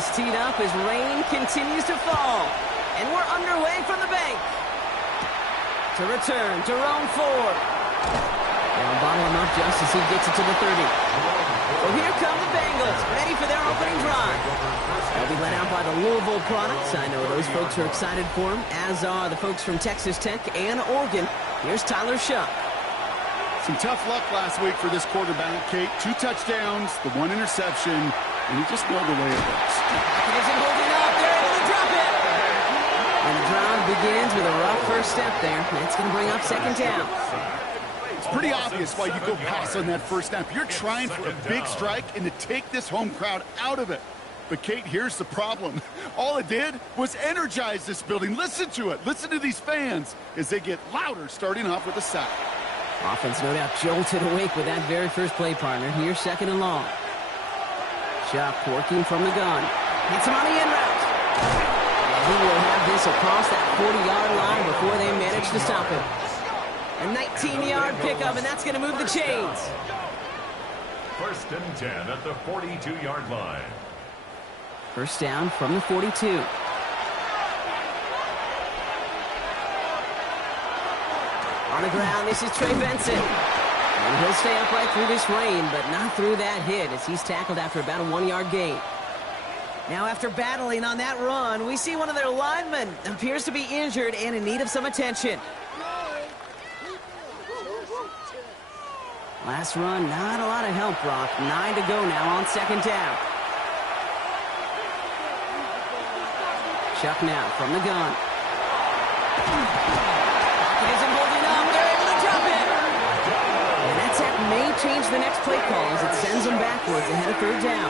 is teed up as rain continues to fall. And we're underway from the bank. To return, Jerome Ford. They'll bottle him up just as he gets it to the 30. So here come the Bengals, ready for their opening drive. They'll be led out by the Louisville products. I know those folks are excited for him, as are the folks from Texas Tech and Oregon. Here's Tyler Shuck. Some tough luck last week for this quarterback, Kate. 2 touchdowns, the 1 interception, and you just know the way it works. It isn't holding up. They're able to drop it. And the drive begins with a rough first step there. That's going to bring up second down. It's pretty obvious why you go pass on that first snap. You're trying for a big strike and to take this home crowd out of it. But, Kate, here's the problem. All it did was energize this building. Listen to it. Listen to these fans as they get louder starting off with a sack. Offense no doubt jolted awake with that very first play, partner. Here's second and long. Shuck working from the gun. Hits him on the in route. And he will have this across that 40-yard line before they manage to stop him. A 19-yard pickup, and that's going to move the chains. First and 10 at the 42-yard line. First down from the 42. On the ground, this is Trey Benson. And he'll stay upright through this rain, but not through that hit as he's tackled after about a 1-yard gain. Now, after battling on that run, we see one of their linemen appears to be injured and in need of some attention. Last run, not a lot of help, Brock. 9 to go now on second down. Shuck now from the gun. It isn't holding up. They're able to drop it. And that sack may change the next play call as it sends them backwards ahead of third down.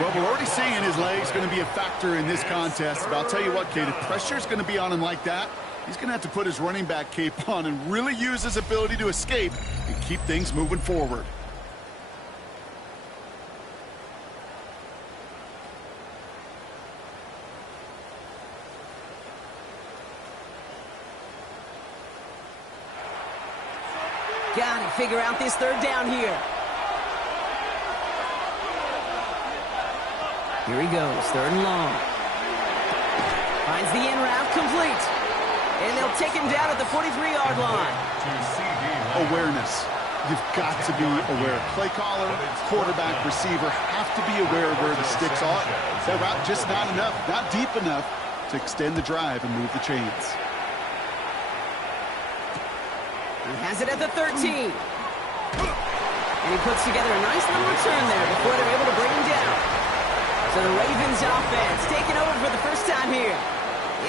Well, we're already seeing his leg's going to be a factor in this contest. But I'll tell you what, Kate, if pressure's going to be on him like that, he's going to have to put his running back cape on and really use his ability to escape and keep things moving forward. Got to figure out this third down here. Here he goes, third and long. Finds the in route, complete. And they'll take him down at the 43-yard line. Awareness. You've got to be aware. Play caller, quarterback, receiver have to be aware of where the sticks are. That route just not enough, not deep enough to extend the drive and move the chains. He has it at the 13. And he puts together a nice little return there before they're able to bring him down. So the Ravens offense taking over for the first time here.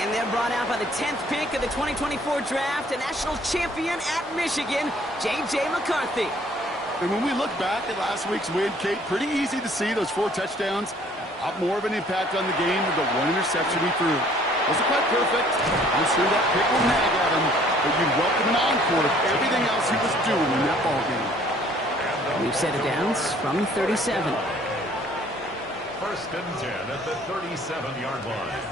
And they're brought out by the 10th pick of the 2024 draft, a national champion at Michigan, J.J. McCarthy. And when we look back at last week's win, Kate, pretty easy to see those 4 touchdowns. A lot more of an impact on the game with the 1 interception he threw. Wasn't quite perfect. I'm sure that pick will nag at him, but you'd welcome an encore of everything else he was doing in that ballgame. We've set it downs from 37. First and 10 at the 37-yard line.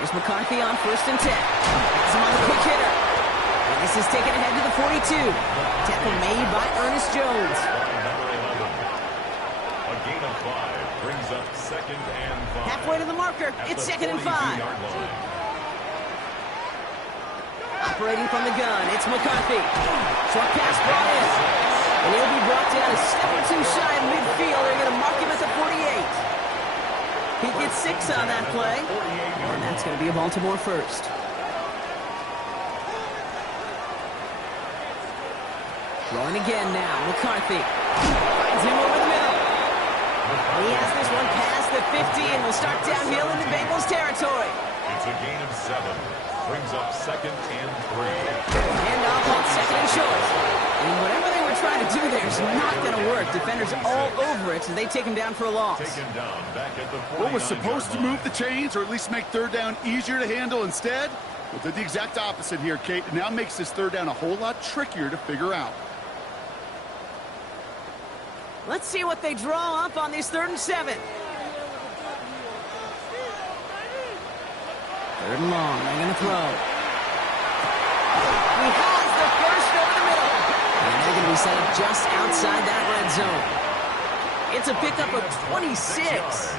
Here's McCarthy on first and 10. Has him on the quick hitter. And this is taken ahead to the 42. Tackle made by Ernest Jones. A gain of 5 brings up second and 5. Halfway to the marker. It's second and 5. Operating from the gun, it's McCarthy. Short pass brought in. And he'll be brought down a step or two shy of midfield. They're going to mark him at the 48. He gets 6 on that play. And that's going to be a Baltimore first. Throwing again now, McCarthy. Finds him over the middle. And he has this one past the 50 and will start downhill into Bengals territory. It's a gain of 7. Brings up second and 3. And off on second and short. And whatever they were trying to do there is not going to work. Defenders all over it, so they take him down for a loss. Taken down back at the 49. What was supposed to move the chains or at least make third down easier to handle instead? Well, did the exact opposite here, Kate. It now makes this third down a whole lot trickier to figure out. Let's see what they draw up on this 3rd and 7. Third and long, they're going to throw. He has the first over the middle. And they're going to be set up just outside that red zone. It's a pickup of 26.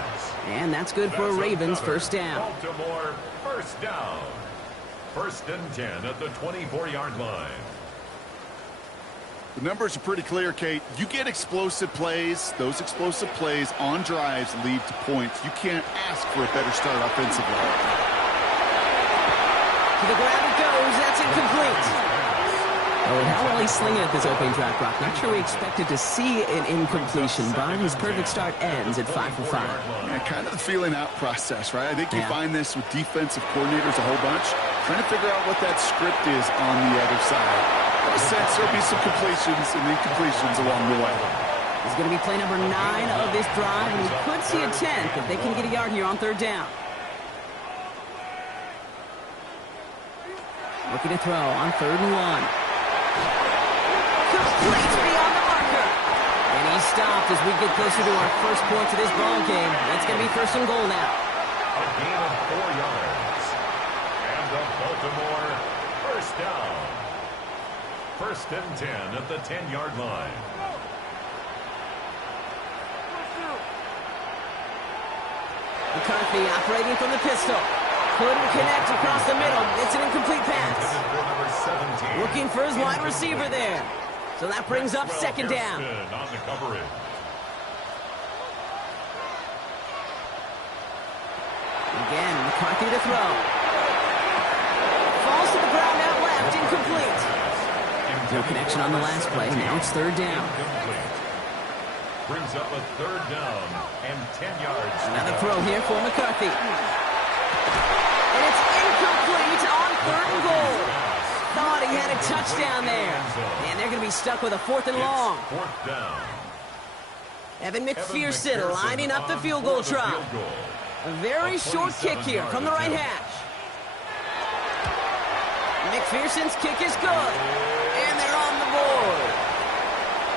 And that's good for a Ravens first down. Baltimore first down. 1st and 10 at the 24-yard line. The numbers are pretty clear, Kate. You get explosive plays. Those explosive plays on drives lead to points. You can't ask for a better start offensively. To the ground it goes. That's incomplete. Oh, and how well he's slinging at this opening drive, Brock. Not sure we expected to see an incompletion, but his perfect start ends at 5 for 5. Yeah, kind of the feeling out process, right? I think you find this with defensive coordinators a whole bunch, trying to figure out what that script is on the other side. In a sense, there'll be some completions and incompletions along the way. He's going to be play number 9 of this drive, and we could see a 10th if they can get a yard here on 3rd down. Looking to throw on 3rd and 1. Complete beyond the marker. And he's stopped as we get closer to our first point of this ball game. It's going to be 1st and goal now. A gain of 4 yards. And the Baltimore first down. 1st and 10 at the 10-yard line. McCarthy operating from the pistol. Couldn't connect across the middle. It's an incomplete pass. Looking for his wide receiver there. So that brings up 2nd down. On the coverage. Again, McCarthy to throw. Falls to the ground out left. Incomplete. No connection on the last play. Now it's 3rd down. Brings up a 3rd down and 10 yards. Another throw here for McCarthy. And it's incomplete on 3rd and goal. Thought he had a touchdown there. And they're going to be stuck with a 4th and long. 4th down. Evan McPherson lining up the field goal try. A very short kick here from the right hash. McPherson's kick is good. And they're on the board.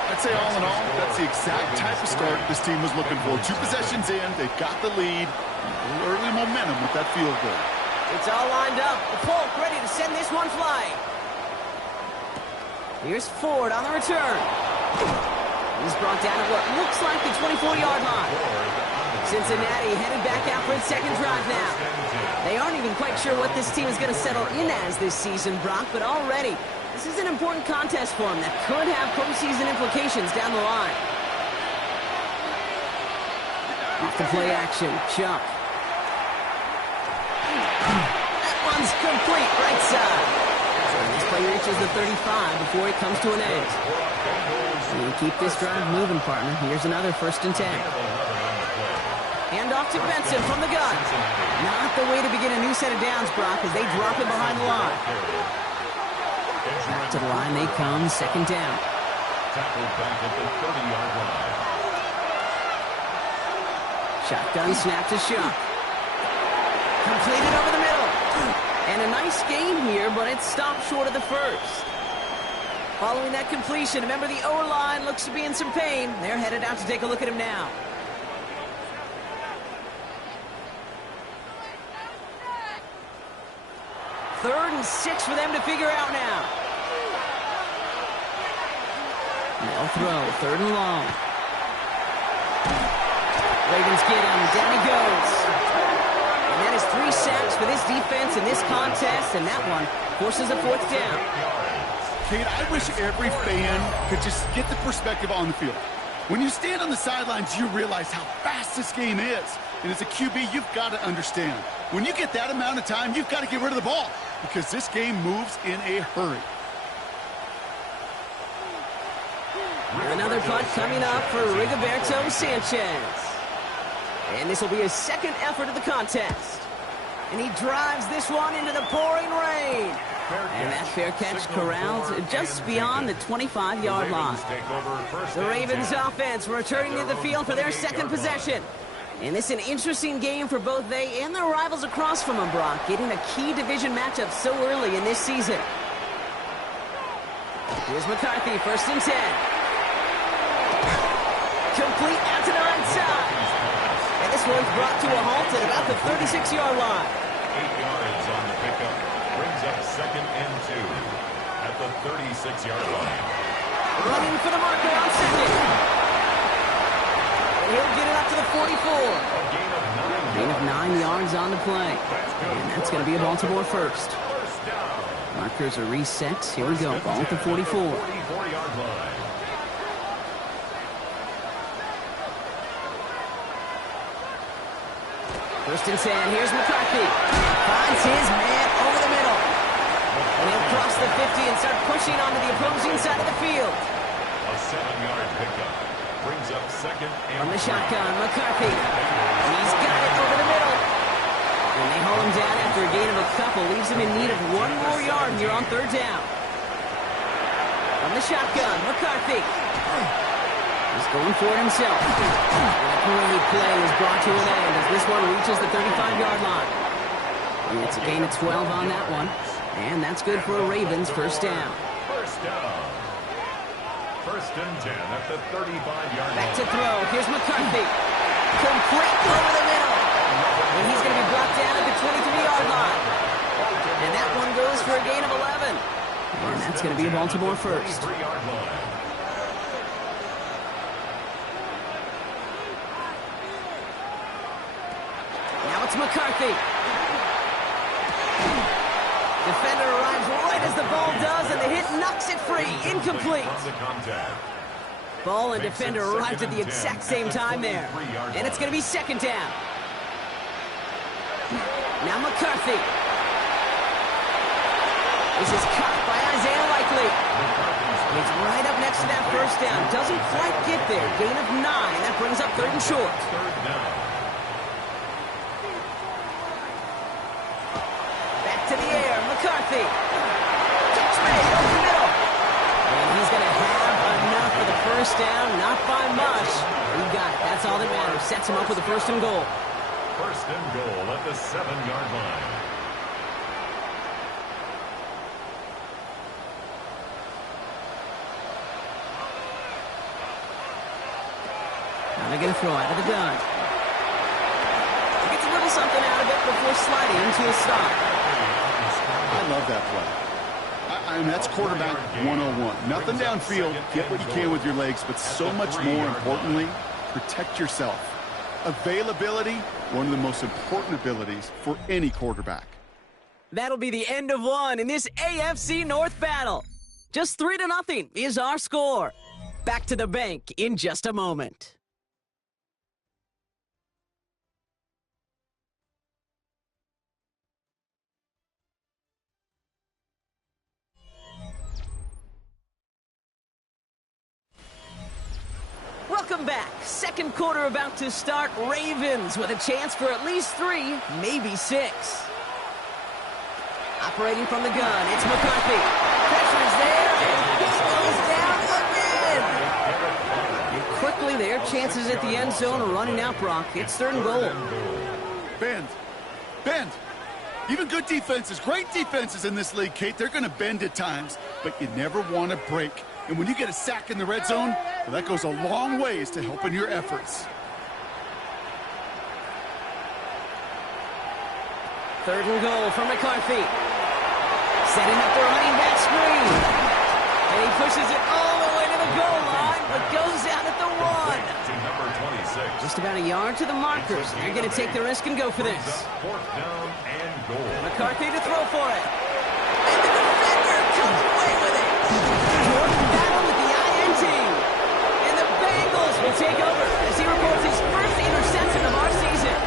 I'd say all in all, that's the exact type of start this team was looking for. 2 possessions in, they've got the lead. Early momentum with that field goal. It's all lined up. The Polk ready to send this one flying. Here's Ford on the return. He's brought down at what looks like the 24-yard line. Cincinnati headed back out for its 2nd drive now. They aren't even quite sure what this team is going to settle in as this season, Brock, but already this is an important contest for them that could have postseason implications down the line. Off the play action, Chuck. That one's complete, right side. This play reaches the 35 before it comes to an end. You keep this drive moving, partner. Here's another 1st and 10. Hand off to Benson from the gun. Not the way to begin a new set of downs, Brock, as they drop it behind the line. Back to the line they come, 2nd down. Tackled back at the 30-yard line. Shotgun snap to Shuck. Completed over the middle. And a nice gain here, but it's stopped short of the 1st. Following that completion, remember the O-line looks to be in some pain. They're headed out to take a look at him now. Third and 6 for them to figure out now. No throw, 3rd and long. Ravens get him, down he goes. And that is 3 sacks for this defense in this contest, and that one forces a 4th down. Kate, I wish every fan could just get the perspective on the field. When you stand on the sidelines, you realize how fast this game is. And as a QB, you've got to understand. When you get that amount of time, you've got to get rid of the ball because this game moves in a hurry. Another punt coming up for Rigoberto Sanchez. And this will be his 2nd effort of the contest. And he drives this one into the pouring rain. And that fair catch corralled just beyond the 25-yard line. The Ravens offense returning to the field for their 2nd possession. And this is an interesting game for both they and their rivals across from them, Brock, getting a key division matchup so early in this season. Here's McCarthy, 1st and 10. Complete out to the right side. And this one's brought to a halt at about the 36-yard line. 8 yards on the pickup. Brings up 2nd and 2 at the 36-yard line. Running for the marker on 2nd. he'll get it up to the 44. A gain of 9 Gain of 9 yards on the play. And that's going to be a Baltimore first. First down. Markers are reset. Here we go. Ball at the 44. 44-yard line. First and 10. Here's McCarthy. Finds his man over the middle. And he'll cross the 50 and start pushing onto the opposing side of the field. A 7-yard pickup brings up second and From the shotgun, McCarthy. He's got it over the middle. And they hold him down after a gain of a couple. Leaves him in need of 1 more yard here on third down. From the shotgun, McCarthy. He's going for it himself. And a great play is brought to an end as this one reaches the 35-yard line. And it's a gain of 12 on that one. And that's good for a Ravens first down. First down. First and 10 at the 35-yard line. Back to throw. Here's McCarthy. Complete over the middle. And he's going to be brought down at the 23-yard line. And that one goes for a gain of 11. And that's going to be a Baltimore first. 23-yard line. Now it's McCarthy. Defender arrives right as the ball does, and the hit knocks it free. Incomplete. From the contact. Ball and defender arrived at the exact same time there. And it's going to be second down. Now McCarthy. This is caught by Isaiah Likely. It's right up next to that first down. Doesn't quite get there. Gain of 9. That brings up third and short. Third down. Back to the air. McCarthy. Catch made over the middle. And he's going to have enough for the first down. Not by much. He got it. That's all that matters. Sets him up with a first and goal. First and goal at the 7-yard line. Now they're going to throw out of the gun. He gets a little something out of it before sliding into a stop. I love that play. I mean, that's quarterback 101. Nothing downfield. Get what you can with your legs, but so much more importantly, protect yourself. Availability, one of the most important abilities for any quarterback. That'll be the end of one in this AFC North battle. Just 3-0 is our score. Back to the bank in just a moment. Welcome back. Second quarter about to start. Ravens with a chance for at least 3, maybe 6. Operating from the gun, it's McCarthy. Pressure's there, and he goes down the mid. And quickly, their chances at the end zone are running out, Brock. It's third and goal. Bend. Bend. Even good defenses, great defenses in this league, Kate, they're going to bend at times, but you never want to break. And when you get a sack in the red zone, well, that goes a long ways to helping your efforts. Third and goal for McCarthy. Setting up the running back screen. And he pushes it all the way to the goal line, but goes out at the 1. To number 26. Just about a yard to the markers. They're going to take the risk and go for this. Fourth down and goal. McCarthy to throw for it. And the defender comes away with it. Jordan Battle with the INT. And the Bengals will take over as he reports his first interception of our season.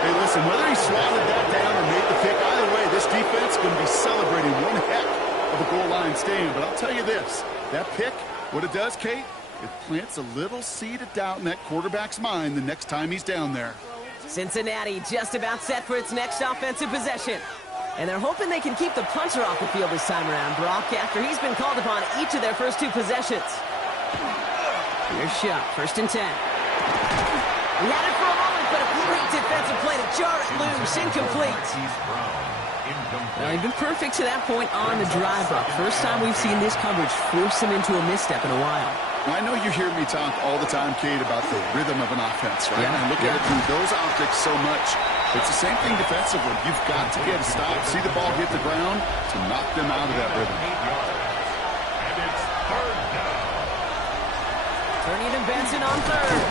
Hey, listen, whether he swatted that down or made the pick, either way, this defense is going to be celebrating one heck of a goal line stand. But I'll tell you this, that pick, what it does, Kate, it plants a little seed of doubt in that quarterback's mind the next time he's down there. Cincinnati just about set for its next offensive possession. And they're hoping they can keep the punter off the field this time around, Brock, after he's been called upon each of their first 2 possessions. Here's shot, first and 10. He had it for a moment, but a great defensive play to jar it loose, incomplete. Well, he's been perfect to that point on the drive, Brock. First time we've seen this coverage force him into a misstep in a while. I know you hear me talk all the time, Kate, about the rhythm of an offense, right? Yeah, I look at it through those optics so much. It's the same thing defensively. You've got to get a stop, see the ball hit the ground to knock them out of that rhythm. And it's third down. Turning to Benson on third.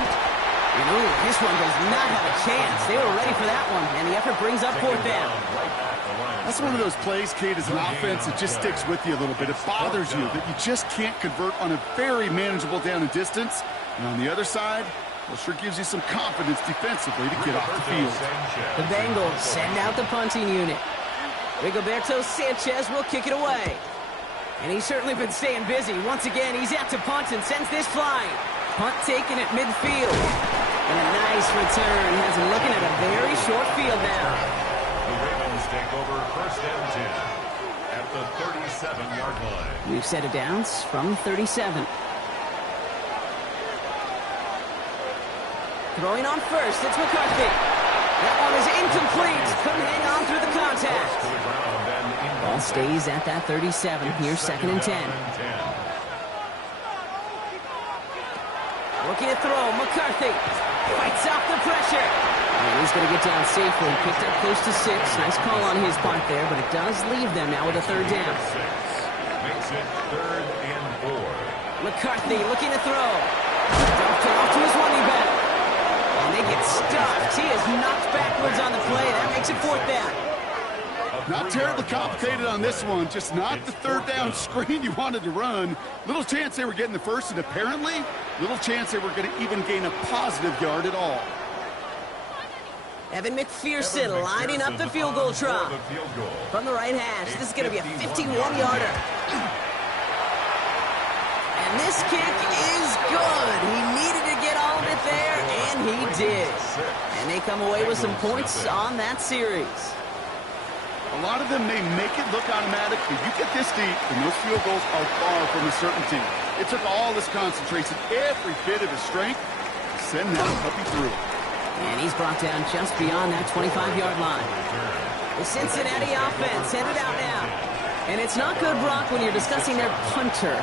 You know, this one does not have a chance. They were ready for that one, and the effort brings up fourth down. That's one of those plays, Kate, as an offense that just sticks with you a little bit. It bothers you that you just can't convert on a very manageable down and distance. And on the other side, well, sure gives you some confidence defensively to get off the field. The Bengals send out the punting unit. Rigoberto Sanchez will kick it away. And he's certainly been staying busy. Once again, he's out to punt and sends this flying. Punt taken at midfield. And a nice return. Has him looking at a very short field now. The Ravens take over first and 10 at the 37-yard line. We've set it downs from 37. Throwing on first, it's McCarthy. That one is incomplete. Couldn't hang on through the contact. Ball stays at that 37. Here's second and 10. Looking to throw, McCarthy fights off the pressure. And he's going to get down safely. Picked up close to 6. Nice call on his part there, but it does leave them now with a third down. Makes it 3rd and 4. McCarthy looking to throw. Dumped it off to his running back. And they get stuffed. He is knocked backwards on the play. That makes it fourth down. Not terribly complicated on this one. Just not the third down screen you wanted to run. Little chance they were getting the first, and apparently little chance they were going to even gain a positive yard at all. Evan McPherson lining up the field goal try. From the right hash, this is going to be a 51-yarder. And this kick is good. He needed to get all of it there, and he did. And they come away with some points on that series. A lot of them may make it look automatic, but you get this deep, and those field goals are far from a certainty. It took all his concentration, every bit of his strength, to send that puppy through. And he's brought down just beyond that 25-yard line. The Cincinnati offense headed out now. And it's not good, Brock, when you're discussing their punter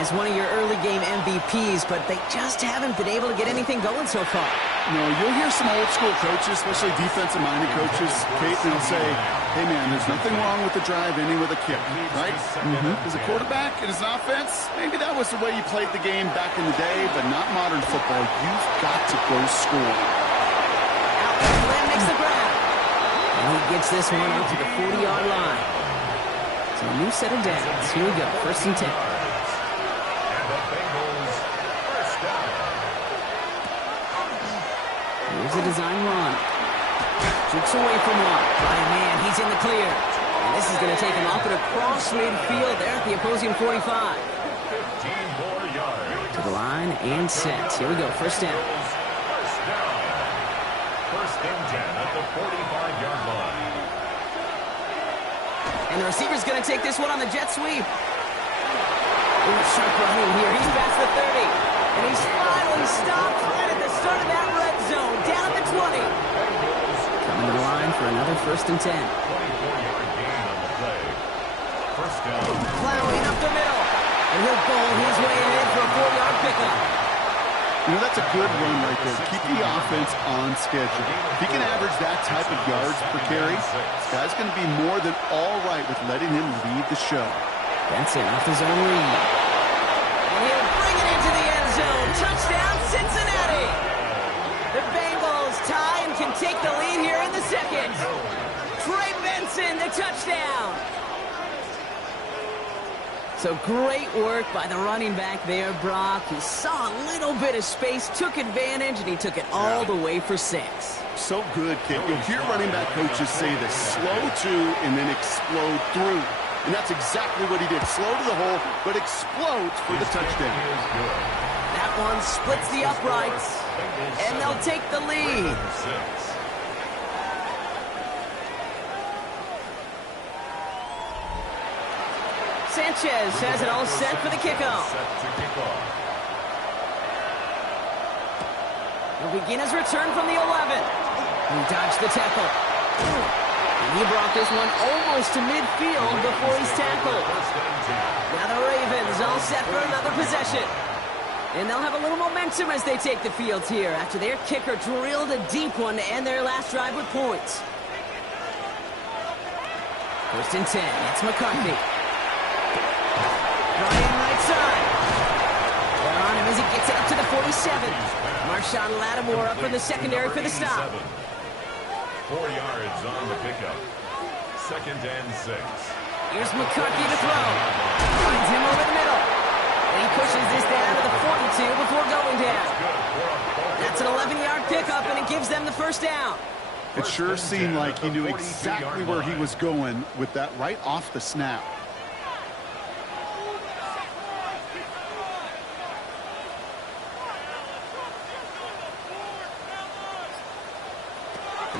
as one of your early game MVPs, but they just haven't been able to get anything going so far. No, you'll hear some old school coaches, especially defensive-minded coaches, Kate, and they'll say, hey, man, there's nothing wrong with the drive ending with a kick, right? As a quarterback and as an offense, maybe that was the way you played the game back in the day, but not modern football. You've got to go score. Outland makes the grab. And he gets this one out to the 40-yard line. So a new set of downs. Here we go, first and 10. And the Bengals first down. Here's a design run. Jukes away from one. Ryan Man, he's in the clear. And this is going to take him off and across midfield there at the opposing 45. 15 more yards. To the line and set. Here we go, first down. First down. First and 10 at the 45-yard line. And the receiver's going to take this one on the jet sweep. Ooh, sharp running here. He's past the 30. And he's finally stopped right at the start of that red zone. Down at the 20. Coming to the line for another first and 10. 24-yard gain on the play. First down. Plowing up the middle. And he'll bowl his way ahead for a 4-yard pickup. You know, that's a good run right there. Keep the offense on schedule. If he can average that type of yards per carry, this guy's going to be more than all right with letting him lead the show. That's it, off his own lead. And he'll bring it into the end zone. Touchdown, Cincinnati! The Bengals tie and can take the lead here in the second. Trey Benson, the touchdown! So great work by the running back there, Brock. He saw a little bit of space, took advantage, and he took it all the way for 6. So good, kid. You'll hear running back coaches say this: slow to and then explode through. And that's exactly what he did. Slow to the hole, but explodes for the touchdown. That one splits the uprights, and they'll take the lead. Sanchez has it all set for the kickoff. He'll begin his return from the 11. He dodged the tackle. And he brought this one almost to midfield before he's tackled. Now the Ravens all set for another possession. And they'll have a little momentum as they take the field here after their kicker drilled a deep one to end their last drive with points. First and 10. It's McCarthy. Running right side. They're on him as as he gets it up to the 47. Marshawn Lattimore up from the secondary for the stop. 4 yards on the pickup. 2nd and 6. Here's McCarthy to throw. Finds him over the middle. And he pushes this down to the 42 before going down. That's an 11-yard pickup, and it gives them the first down. It sure seemed like he knew exactly where he was going with that right off the snap.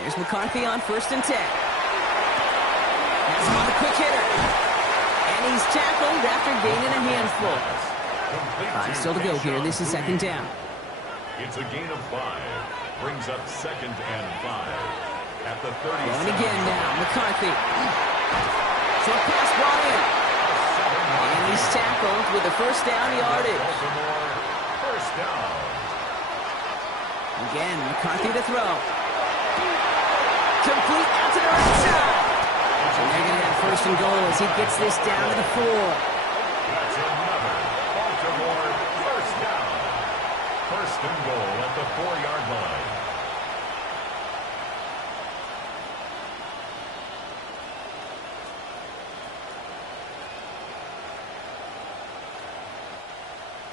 Here's McCarthy on 1st and 10. Has him on a quick hitter. And he's tackled after gaining a handful. 5 still to go here. This is 2nd down. It's a gain of 5. Brings up 2nd and 5. At the 30. Going again now. McCarthy. Short pass brought in. And he's tackled with a first down yardage. Baltimore, first down. Again, McCarthy to throw. Complete out to the right side. And they're going to have 1st and goal as he gets this down to the 4. That's another Baltimore first down. 1st and goal at the 4-yard line.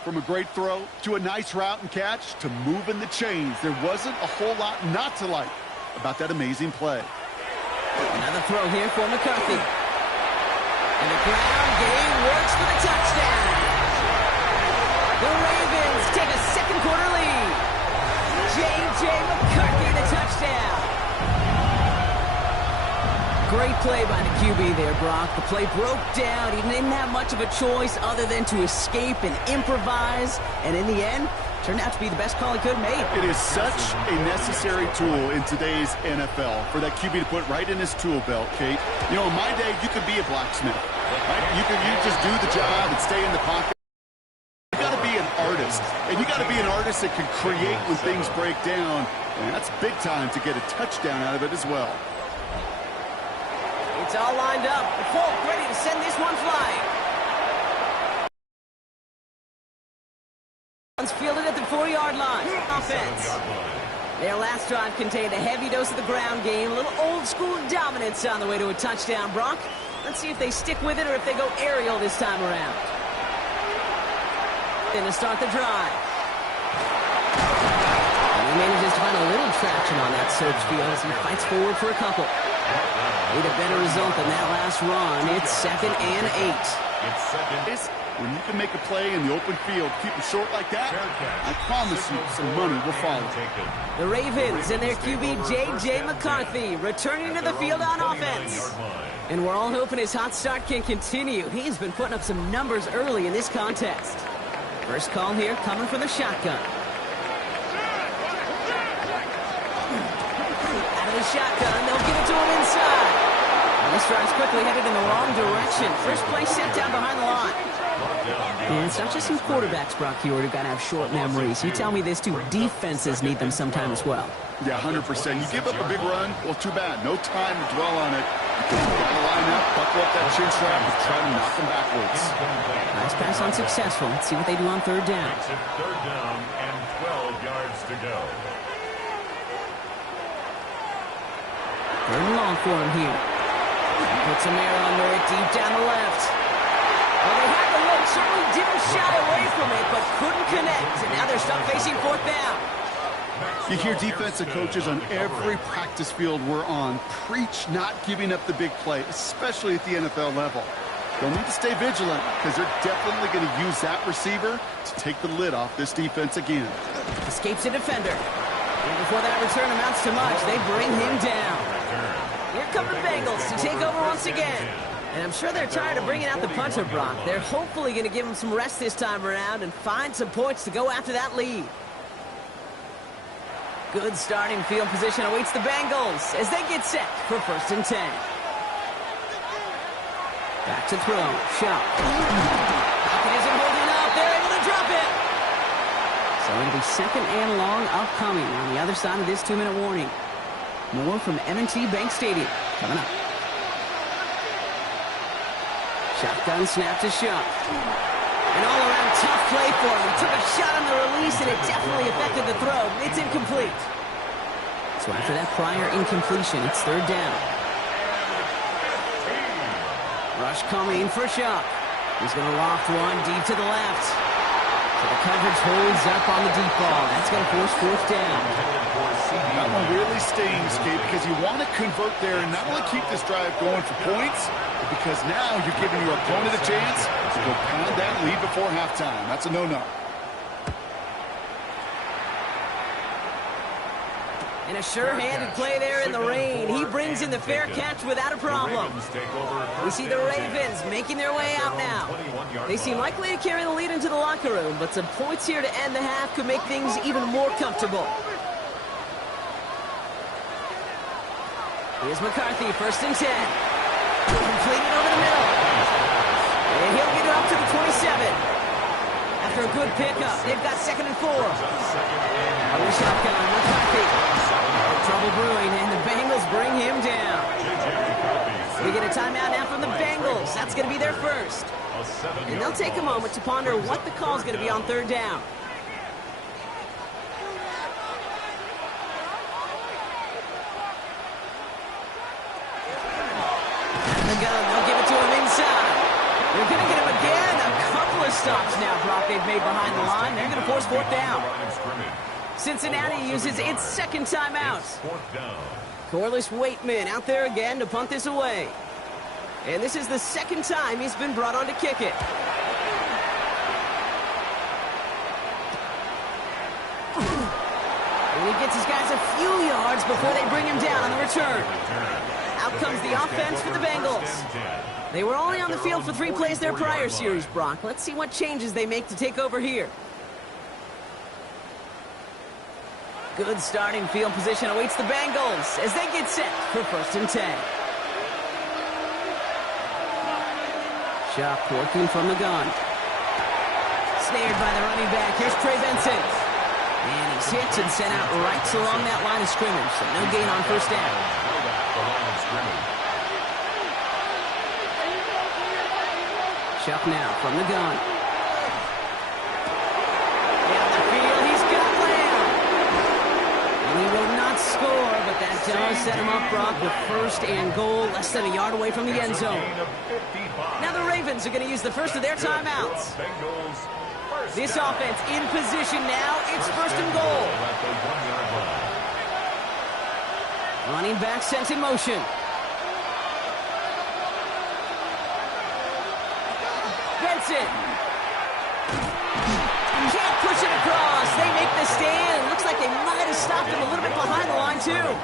From a great throw to a nice route and catch to moving the chains, there wasn't a whole lot not to like about that amazing play. Another throw here for McCarthy. And the ground game works for the touchdown. The Ravens take a second-quarter lead. J.J. McCarthy, the touchdown. Great play by the QB there, Brock. The play broke down. He didn't have much of a choice other than to escape and improvise. And in the end, turned out to be the best call he could have made. It is such a necessary tool in today's NFL for that QB to put right in his tool belt, Kate. You know, in my day, you could be a blacksmith. Right? You just do the job and stay in the pocket. You got to be an artist. And you got to be an artist that can create when things break down. And that's big time to get a touchdown out of it as well. It's all lined up. The Folk ready to send this one flying. Fielded at the 4-yard line. Offense. Their last drive contained a heavy dose of the ground game. A little old-school dominance on the way to a touchdown, Brock. Let's see if they stick with it or if they go aerial this time around. Then to start the drive. And he manages to find a little traction on that search field as he fights forward for a couple. Need a better result than that last run. It's 2nd and 8. It's 2nd. When you can make a play in the open field, keep it short like that, I promise you some money will follow. The Ravens and their QB J.J. McCarthy returning to the field on offense. And we're all hoping his hot start can continue. He's been putting up some numbers early in this contest. First call here coming from the shotgun. Out of the shotgun, they'll give it to him inside. And this drive's quickly headed in the wrong direction. First play sent down behind the line. And it's not just some quarterbacks, Brock Huard, who got to have short memories. You tell me this too, defenses need them sometime as well. Yeah, 100%. You give up a big run, well, too bad. No time to dwell on it. You got to line up, buckle up that chin strap, and try to knock them backwards. Nice pass unsuccessful. Let's see what they do on 3rd down. It's 3rd down and 12 yards to go. 3rd and long for him here. He puts some air under it deep down the left. Well, they had the look, certainly didn't shy away from it, but couldn't connect. And now they're stuck facing 4th down. You hear defensive coaches on every practice field we're on preach not giving up the big play, especially at the NFL level. They'll need to stay vigilant because they're definitely going to use that receiver to take the lid off this defense again. Escapes a defender. And before that return amounts to much, they bring him down. Here come the Bengals to take over once again. And I'm sure they're tired of bringing out the punter, Brock. They're hopefully going to give him some rest this time around and find some points to go after that lead. Good starting field position awaits the Bengals as they get set for 1st and 10. Back to throw. Shot. Pocket isn't holding up. They're able to drop it. So it'll be 2nd and long upcoming on the other side of this 2-minute warning. More from M&T Bank Stadium coming up. Shotgun snap to Shuck. An all-around tough play for him. He took a shot on the release, and it definitely affected the throw. It's incomplete. So after that prior incompletion, it's third down. Rush coming for Shock. He's going to loft one deep to the left. So the coverage holds up on the deep ball. That's going to force fourth down. That one really stings, Kate, because you want to convert there and not only keep this drive going for points, but because now you're giving your opponent a chance to go pound that lead before halftime. That's a no-no. And a sure-handed play there in the rain. He brings in the fair catch without a problem. We see the Ravens making their way out now. They seem likely to carry the lead into the locker room, but some points here to end the half could make things even more comfortable. Here's McCarthy, first and 10. Completed over the middle. And he'll get it up to the 27. After a good pickup, they've got second and 4. On the shotgun, McCarthy. Trouble brewing, and the Bengals bring him down. We get a timeout now from the Bengals. That's going to be their first. And they'll take a moment to ponder what the call is going to be on third down. The gun, they'll give it to him inside. They're going to get him again. A couple of stops now, Brock, they've made behind the line. They're going to force fourth down. Cincinnati uses its second timeout. Corliss Waitman out there again to punt this away. And this is the second time he's been brought on to kick it. And he gets his guys a few yards before they bring him down on the return. Out comes the offense for the Bengals. They were only on the field for 3 plays their prior series, Brock. Let's see what changes they make to take over here. Good starting field position awaits the Bengals as they get set for first and 10. Shock working from the gun. Snared by the running back. Here's Trey Benson. And he's hit and sent out right along that line of scrimmage. So no gain on first down. Shock now from the gun. Down the field, he's got Lamb. And he will not score, but that does set him up, Brock, with first and goal, less than a yard away from the end zone. Now the Ravens are going to use the first of their timeouts. This offense in position now. It's first and goal. Running back sent in motion. Benson. Can't push it across. They make the stand. Looks like they might have stopped him a little bit behind the line, too.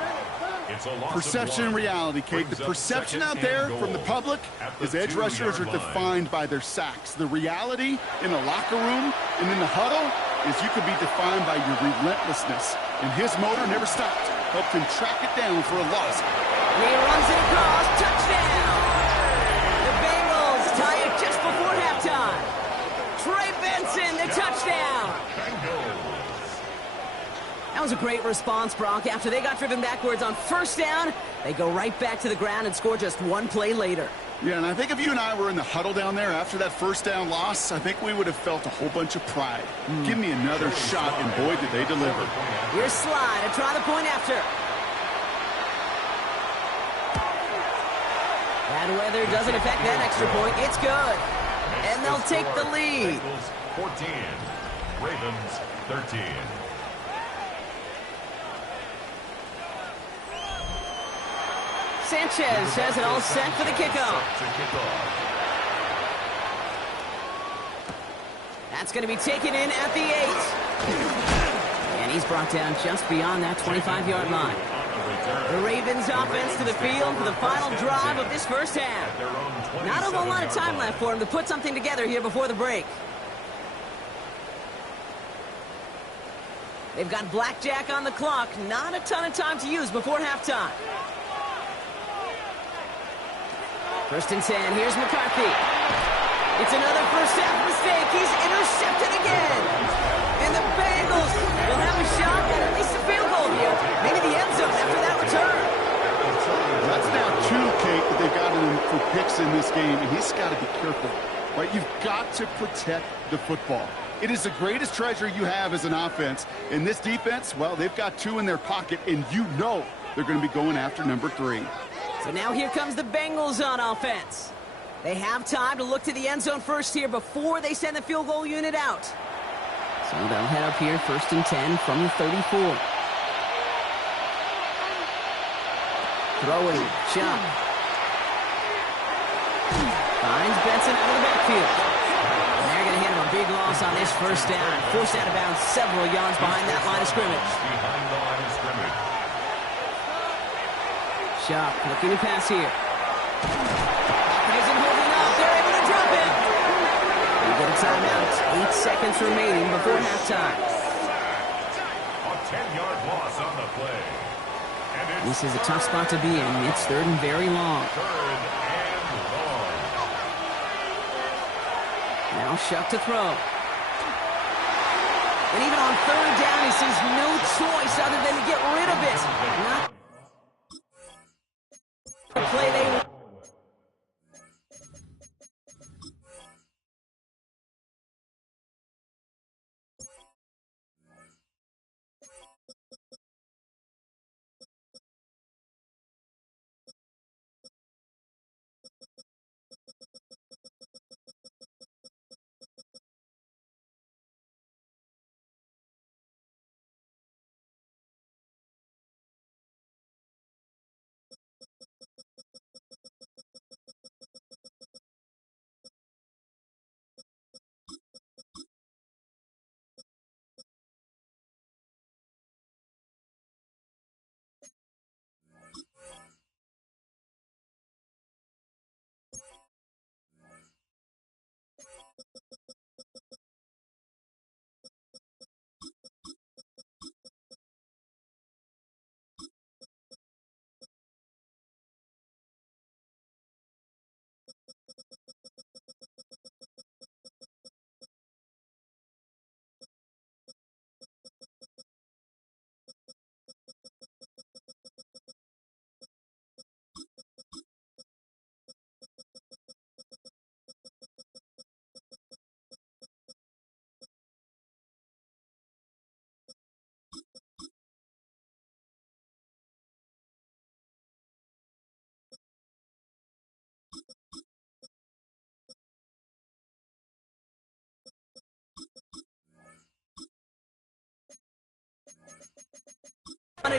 Perception and reality, Kate. The perception out there from the public is edge rushers are defined by their sacks. The reality in the locker room and in the huddle is you could be defined by your relentlessness. And his motor never stopped. Helped him track it down for a loss. And he runs it across. Touchdown! The Bengals tie it just before halftime. Trey Benson, the touchdown! That was a great response, Brock. After they got driven backwards on first down, they go right back to the ground and score just one play later. Yeah, and I think if you and I were in the huddle down there after that first down loss, I think we would have felt a whole bunch of pride. Give me another shot, and boy, did they deliver. Here's Slide to try the point after. Bad weather doesn't affect that extra point. It's good. And they'll take the lead. 14, Ravens 13. Sanchez has it all set for the kickoff. That's going to be taken in at the 8. And he's brought down just beyond that 25-yard line. The Ravens offense to the field for the final drive of this first half. Not a whole lot of time left for him to put something together here before the break. They've got blackjack on the clock. Not a ton of time to use before halftime. First and 10, here's McCarthy. It's another first half mistake. He's intercepted again. And the Bengals will have a shot at least a field goal here. Maybe the end zone after that return. That's now 2, Kate, that they've got him for picks in this game, and he's got to be careful. right? You've got to protect the football. It is the greatest treasure you have as an offense. And this defense, well, they've got 2 in their pocket, and you know they're going to be going after number 3. So now here comes the Bengals on offense. They have time to look to the end zone first here before they send the field goal unit out. So they'll head up here, 1st and 10 from the 34. Throwing, jump. Finds Benson out of the backfield. And they're going to hit him a big loss on this 1st down. Forced out of bounds several yards behind that line of scrimmage. Sharp looking to pass here. Isn't holding up. They're able to drop it. We get a timeout. 8 seconds remaining before halftime. A 10-yard loss on the play. This is a tough spot to be in. It's 3rd and very long. 3rd and long. Now Shuck to throw. And even on 3rd down, he sees no choice other than to get rid of it. Not the play they want.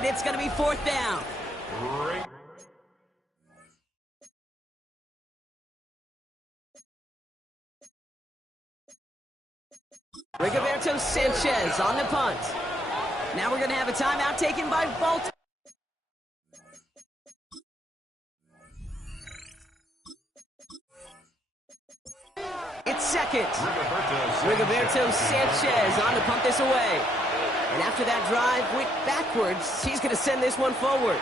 It's going to be 4th down. Great. Rigoberto Sanchez on the punt. Now we're going to have a timeout taken by Baltimore. It's 2nd. Rigoberto Sanchez on to punt this away. And after that drive went backwards, he's going to send this one forward.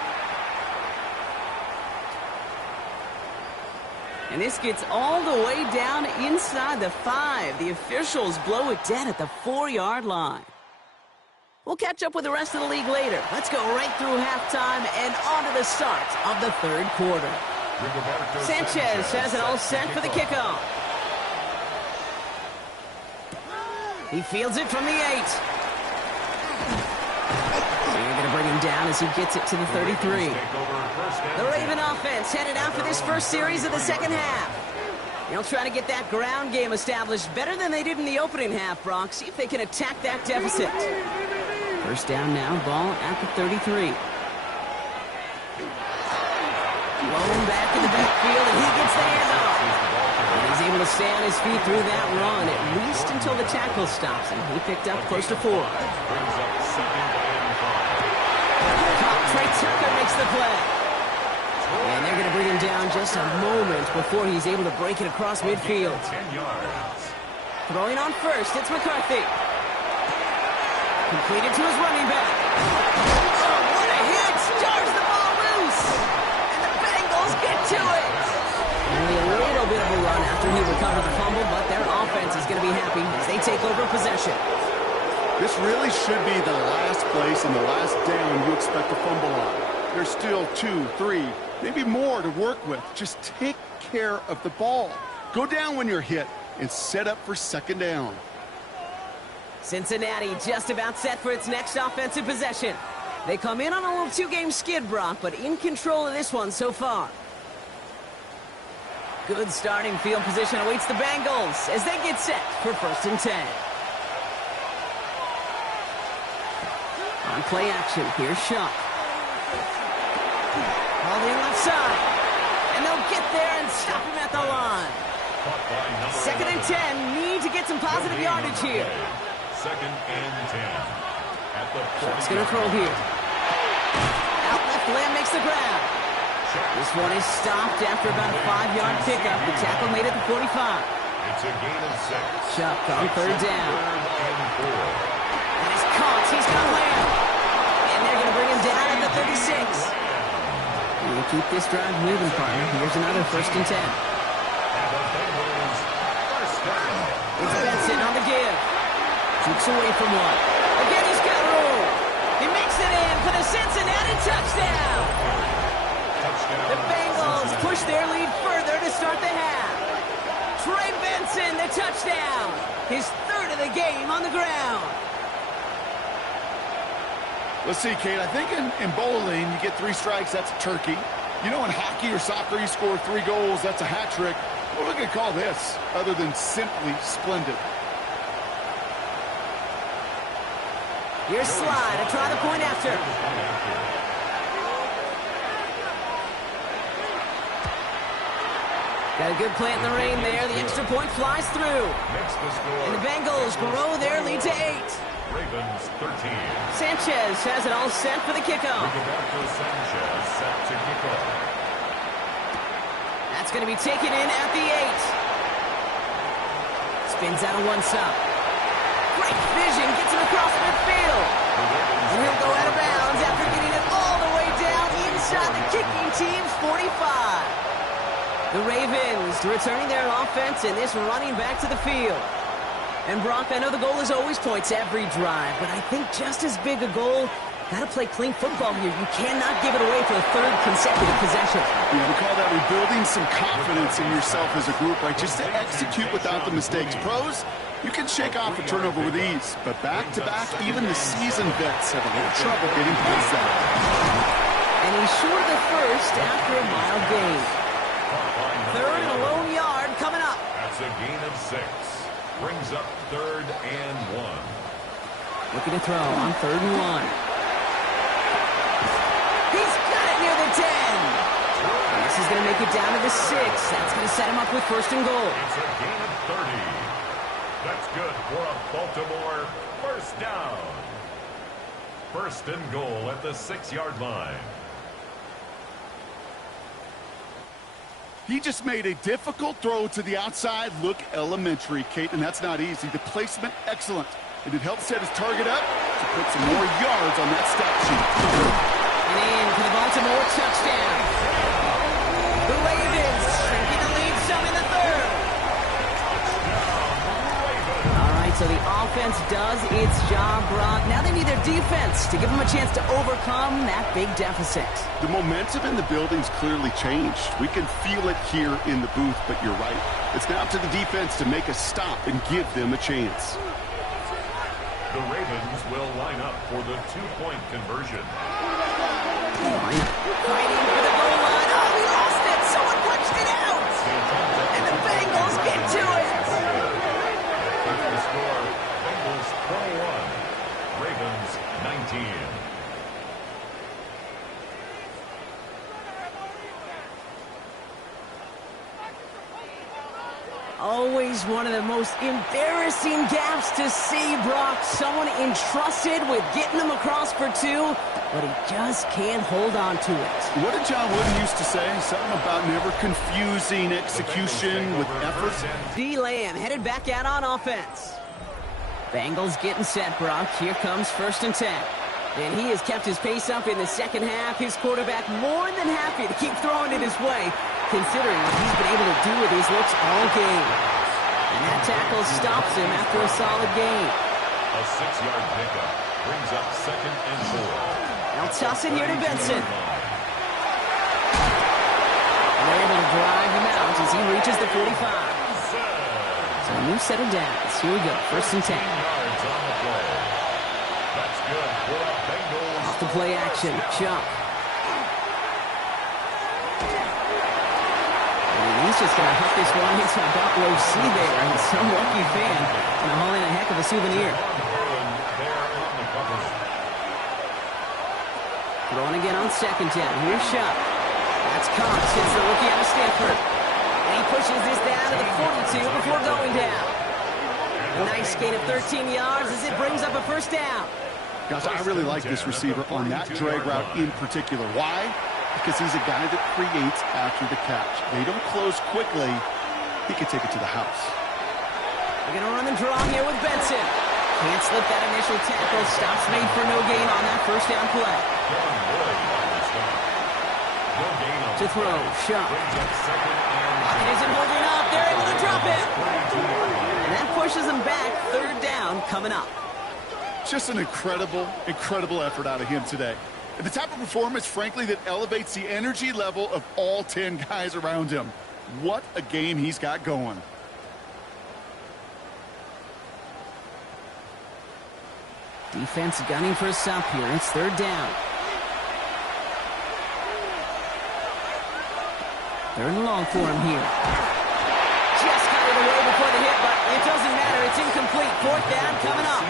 And this gets all the way down inside the 5. The officials blow it dead at the 4-yard line. We'll catch up with the rest of the league later. Let's go right through halftime and on to the start of the 3rd quarter. Sanchez has it all set for the kickoff. He fields it from the 8. They're going to bring him down as he gets it to the 33. The Raven offense headed out for this first series of the 2nd half. They'll try to get that ground game established better than they did in the opening half, Brock. See if they can attack that deficit. 1st down now, ball at the 33. Blown back in the backfield, and he gets the handoff. And he's able to stay on his feet through that run, at least until the tackle stops him. He picked up close to 4. Trey Tucker makes the play. And they're going to bring him down just a moment before he's able to break it across midfield. Throwing on 1st, it's McCarthy. Completed to his running back. Oh, what a hit! Jars the ball loose! And the Bengals get to it! Only a little bit of a run after he recovered the fumble, but their offense is going to be happy as they take over possession. This really should be the last place and the last down you expect to fumble on. There's still 2, 3, maybe more to work with. Just take care of the ball. Go down when you're hit. and set up for second down. Cincinnati just about set for its next offensive possession. They come in on a little two-game skid, Brock, but in control of this one so far. Good starting field position awaits the Bengals as they get set for 1st and 10. On play action, here's Shuck. Ball in left side. And they'll get there and stop him at the line. 2nd and 10, need to get some positive yardage here. 2nd and 10. At the Shuck's going to throw here. Out left, Lamb makes the grab. This one is stopped after about a 5-yard pickup. The tackle made it to 45. It's a gain of 6. Shuck on 3rd down. 3rd and 4. And he's caught. He's got Lamb. And they're going to bring him down at the 36. We'll keep this drive moving, partner. Here's another 1st and 10. And the Bengals first down. It's Benson on the give. Jukes away from one. Again, he's got room. He makes it in for the Cincinnati touchdown. The Bengals push their lead further to start the half. Trey Benson, the touchdown. His 3rd of the game on the ground. Let's see, Kate. I think in bowling, you get 3 strikes, that's a turkey. You know, in hockey or soccer, you score 3 goals, that's a hat trick. What are we going to call this other than simply splendid? Here's Slide to try the point after. Got a good plant in the rain there. The extra point flies through. And the Bengals grow their lead to 8. Ravens 13. Sanchez has it all set for the kickoff. Sanchez set to kick off. That's going to be taken in at the 8. Spins out of one side. Great vision, gets him across midfield. And he'll go out of bounds after getting it all the way down inside the kicking team's 45. The Ravens returning their offense and this running back to the field. And Brock, I know the goal is always points every drive, but I think just as big a goal, got to play clean football here. You cannot give it away for the 3rd consecutive possession. Yeah, we call that rebuilding some confidence in yourself as a group, right? Just to execute without the mistakes. Pros, you can shake off a turnover with ease, but back-to-back, even the seasoned vets have a little trouble getting past that. And he's short of the 1st after a mild gain. 3rd and a lone yard coming up. That's a gain of 6. Brings up 3rd and 1. Looking to throw on 3rd and 1. He's got it near the 10. And this is going to make it down to the 6. That's going to set him up with 1st and goal. It's a gain of 30. That's good for a Baltimore 1st down. 1st and goal at the 6-yard line. He just made a difficult throw to the outside look elementary, Kate, and that's not easy. The placement, excellent. And it helped set his target up to put some more yards on that stat sheet. And in for the Baltimore touchdown. The Ravens shrinking the lead some in the 3rd. All right, so the offense does its job, Brock. Now they need their defense to give them a chance to overcome that big deficit. The momentum in the building's clearly changed. We can feel it here in the booth, but you're right. It's now to the defense to make a stop and give them a chance. The Ravens will line up for the 2-point conversion. Fighting for the goal line. Oh, we lost it. Someone punched it out. And the Bengals get to it. The score, Bengals 21, Ravens 19. Always one of the most embarrassing gaps to see, Brock. Someone entrusted with getting them across for 2, but he just can't hold on to it. What did John Wooden used to say? Something about never confusing execution with effort. D. Lamb headed back out on offense. Bengals getting set, Brock. Here comes 1st and 10. And he has kept his pace up in the second half. His quarterback more than happy to keep throwing it his way, considering what he's been able to do with these looks all game. And that tackle stops him after a solid gain. A 6-yard pickup brings up 2nd and 4. They'll toss it here to Benson. And they're able to drive him out as he reaches the 45. So new set of downs. Here we go, 1st and 10. Yards on the play. That's good for a Bengals. Off the play action, Chuck. And he's just going to hook this one into about row C there. And some lucky fan going to haul in a heck of a souvenir. Throwing again on 2nd down. Here's Chuck. That's Cox. Hits the rookie out of Stanford. And he pushes this down to the 42 before going down. A nice gain of 13 yards as it brings up a 1st down. Gosh, I really like this receiver on that drag route in particular. Why? Because he's a guy that creates after the catch. They don't close quickly. He can take it to the house. They're going to run the draw here with Benson. Can't slip that initial tackle. Stops made for no gain on that 1st down play. To throw, Shaw. It isn't holding up. They're able to drop it. And that pushes them back. 3rd down coming up. Just an incredible, incredible effort out of him today. And the type of performance, frankly, that elevates the energy level of all 10 guys around him. What a game he's got going. Defense gunning for a stop here. It's 3rd down. 3rd and long for him here. Just got it away before the hit, but it doesn't matter. It's incomplete. 4th down coming up.